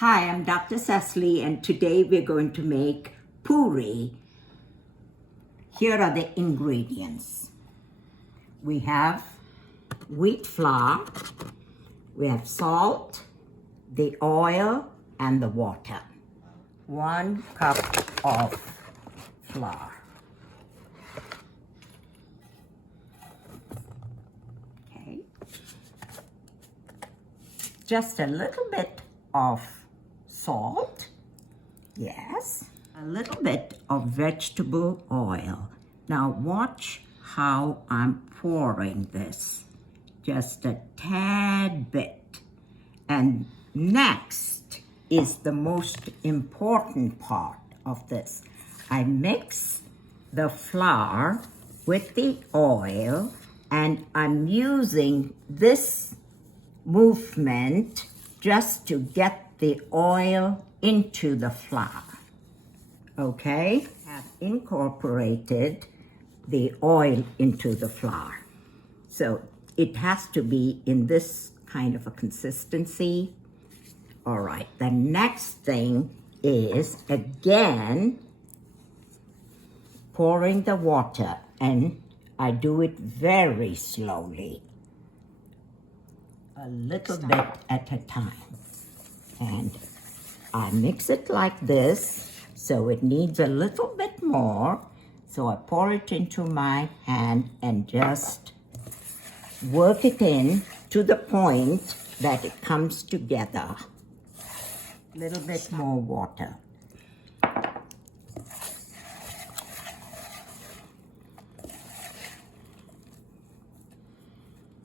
Hi, I'm Dr. Cecily, and today we're going to make puri. Here are the ingredients. We have wheat flour, we have salt, the oil, and the water. 1 cup of flour. Okay. Just a little bit of salt, yes, a little bit of vegetable oil. Now watch how I'm pouring this, just a tad bit. And next is the most important part of this. I mix the flour with the oil, and I'm using this movement just to get the oil into the flour, okay? I've incorporated the oil into the flour. So it has to be in this kind of a consistency. All right, the next thing is, again, pouring the water, and I do it very slowly, a little bit at a time. And I mix it like this, so it needs a little bit more. So I pour it into my hand and just work it in to the point that it comes together. A little bit more water.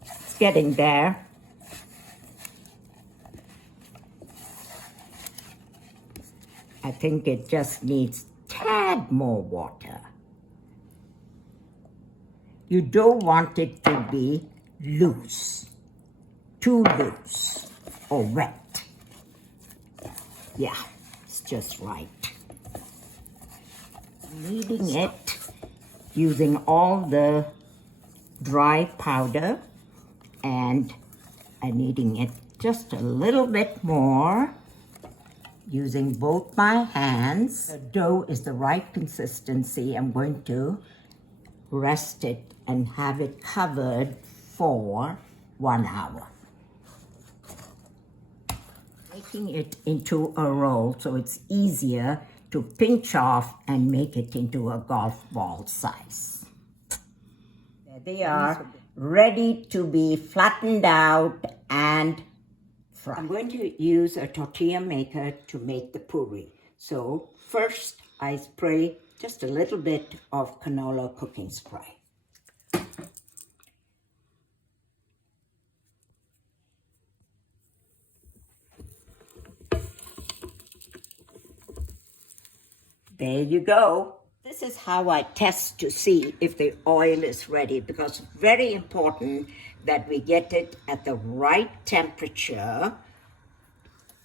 It's getting there. I think it just needs a tad more water. You don't want it to be loose, too loose or wet. Yeah, it's just right. Kneading it using all the dry powder, and I'm kneading it just a little bit more using both my hands. The dough is the right consistency. I'm going to rest it and have it covered for 1 hour. Making it into a roll so it's easier to pinch off and make it into a golf ball size. There they are, ready to be flattened out and fried. I'm going to use a tortilla maker to make the puri. So first I spray just a little bit of canola cooking spray. There you go. This is how I test to see if the oil is ready, because it's very important that we get it at the right temperature.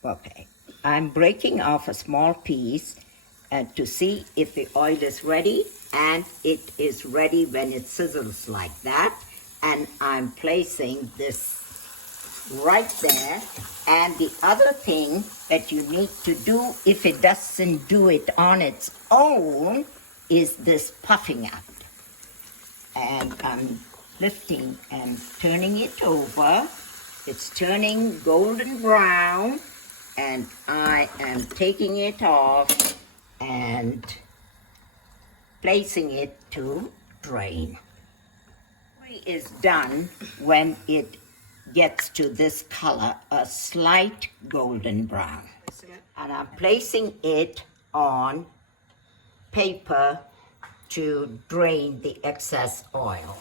Okay, I'm breaking off a small piece to see if the oil is ready, and it is ready when it sizzles like that. And I'm placing this right there. And the other thing that you need to do, if it doesn't do it on its own, is this puffing out. And I'm lifting and turning it over. It's turning golden brown, and I am taking it off and placing it to drain. It is done when it gets to this color, a slight golden brown. And I'm placing it on paper to drain the excess oil.